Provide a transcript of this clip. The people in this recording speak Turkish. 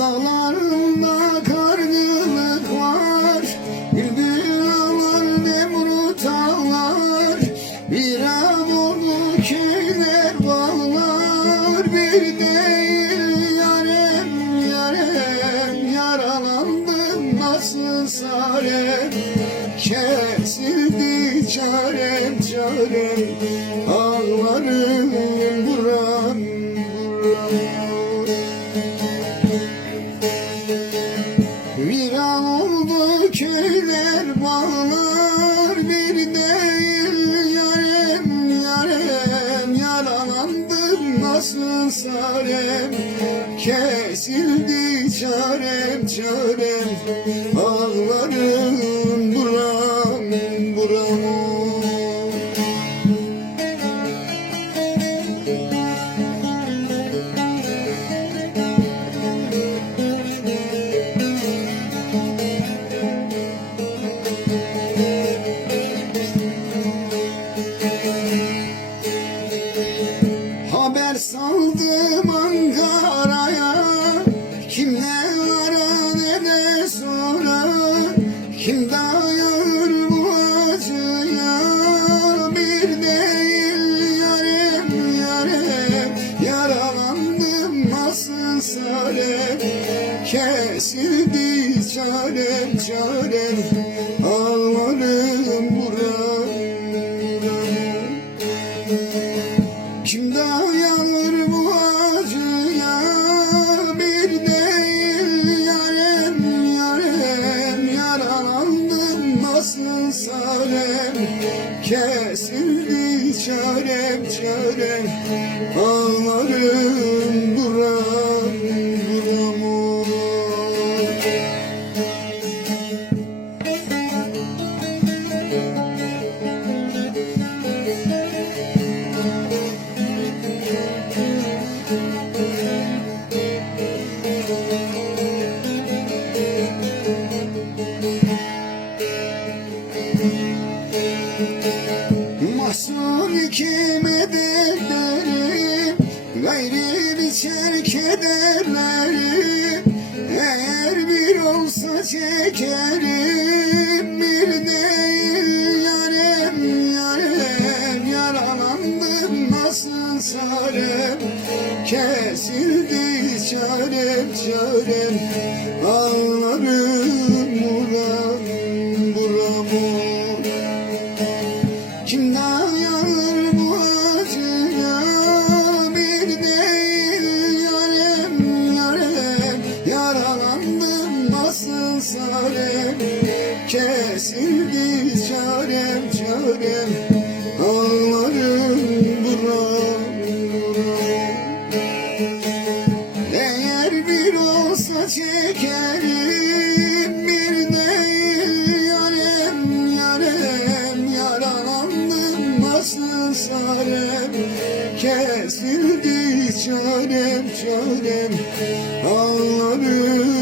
Dağlarımda kargınlık var. Bir dünyalar nemrut ağlar Bir an köyler bağlar. Bir değil sarem Kesildi çarem çarem. Ağlarım buram Viran oldu köyler bağlar nasıl sarem kesildi çarem çarem Ağlarım saldım Ankara'ya. Kim ne ara ne de sonra? Kim dayanır bu acıya? Bir değil yarem yarem Yaralandım nasıl sarem Kesildi çarem çarem kesildi çarem çarem. Ağlarım Mahzun kime derlerim Gayrı biçer kederlerim. Eğer bir olsa çekerim Bir değil yarem yarem. Yaralandım nasıl sarem Kesildi çarem çarem. Ağlarım sarem kesildi çarem çarem. Ağlarım buram. Eğer bir olsa çekerim bir değil yarem yarem. Yaralandım nasıl sarem? Kesildi çarem çarem. Ağlarım